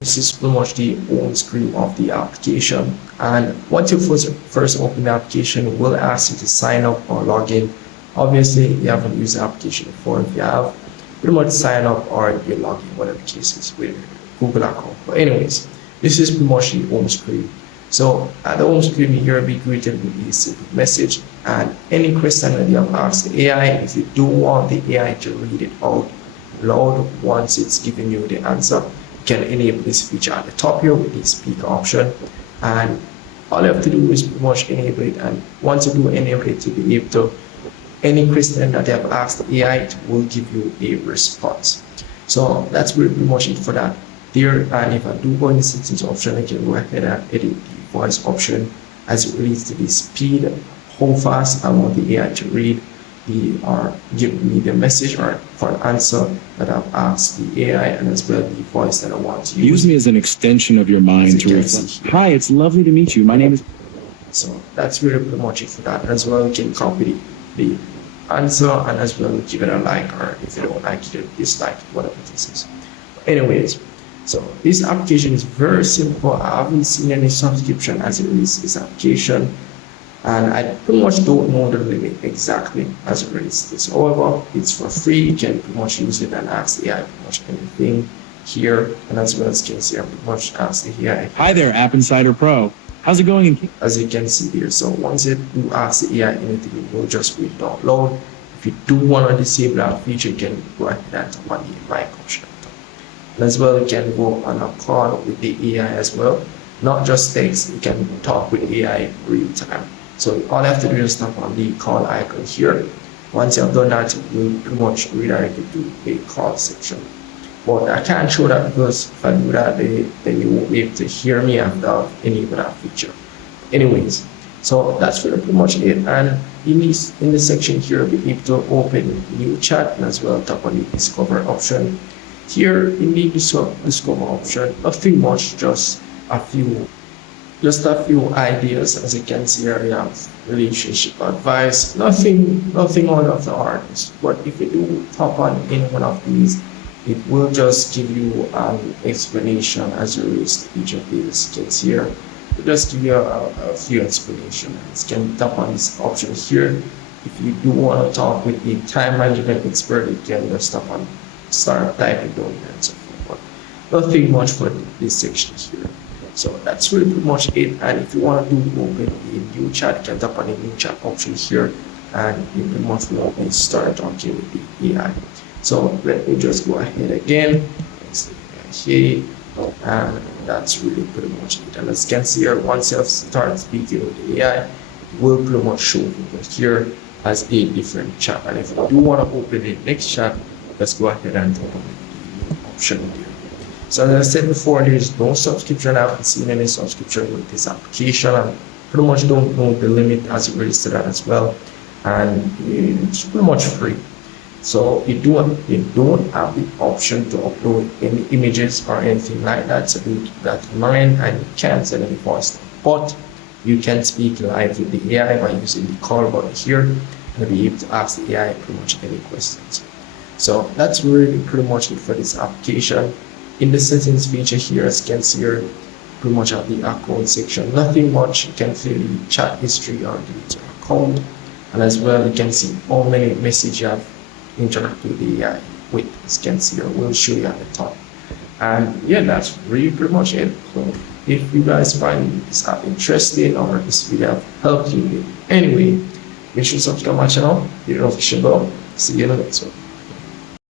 This is pretty much the home screen of the application. And once you first open the application, it will ask you to sign up or log in. Obviously, you haven't used the application before. If you have, pretty much sign up or you log in, whatever the case is with Google account. But anyways, this is pretty much the home screen. So at the home screen, you'll be greeted with a simple message and any question that you have asked the AI. If you do want the AI to read it out loud once it's giving you the answer, can enable this feature at the top here with the speaker option, and all you have to do is pretty much enable it. And once you do enable it, to be able to any question that you have asked the AI, it will give you a response. So that's pretty much it for that there. And if I do go in the settings option, I can go ahead and edit the voice option as it relates to the speed, how fast I want the AI to read or give me the message or for an answer that I've asked the AI, and as well the voice that I want to use. Use me as an extension of your mind to reflect. Hi, it's lovely to meet you. My name is... So that's really pretty much it for that. As well, you can copy the answer and as well give it a like, or if you don't like it, dislike it, whatever this is. Anyways, so this application is very simple. I haven't seen any subscription as it relates to this application. And I pretty much don't know the limit exactly as it relates to this. However, it's for free. You can pretty much use it and ask the AI pretty much anything here. And as well as you can see, I pretty much ask the AI. Hi there, App Insider Pro. How's it going? As you can see here, so once you do ask the AI anything, it will just read down loud. If you do want to disable that feature, you can go ahead and tap on the mic option. And as well, you can go on a call with the AI as well. Not just text, you can talk with AI real time. So all I have to do is tap on the call icon here. Once you have done that, it will pretty much redirect you to a call section. But I can't show that because if I do that, then you won't be able to hear me after I've enabled that feature. Anyways, so that's pretty much it. And in this section here, you'll be able to open new chat and as well tap on the discover option. Here in the discover option, nothing much, just a few ideas. As you can see here, we have relationship advice, nothing out of the ordinary. But if you do tap on any one of these, it will just give you an explanation as it relates to each of these. You can see here, it just give you a few explanations. You can tap on this option here. If you do want to talk with a time management expert, you can just tap on start typing down and so forth. But nothing much for this section here. So that's really pretty much it. And if you want to do open a new chat, you can tap on the new chat option here, and you pretty much want to start talking with the AI. So let me just go ahead again. Here, and that's really pretty much it. And as you can see here, once you have started speaking with the AI, it will pretty much show over here as a different chat. And if you do want to open the next chat, let's go ahead and tap on the option here. So as I said before, there is no subscription. I haven't seen any subscription with this application. I pretty much don't know the limit as it relates to that as well. And it's pretty much free. So you don't have the option to upload any images or anything like that. So do that in mind, and you can't send any voice. But you can speak live with the AI by using the call button here and be able to ask the AI pretty much any questions. So that's really pretty much it for this application. In the settings feature here, as you can see here, pretty much at the account section, nothing much. You can fill the chat history or delete your account, and as well you can see how many messages you have interacted with the AI with. As you can see here, we'll show you at the top. And yeah, that's really pretty much it. So if you guys find this app interesting or this video helped you in any way, make sure to subscribe to my channel, hit the notification bell. See you in the next one.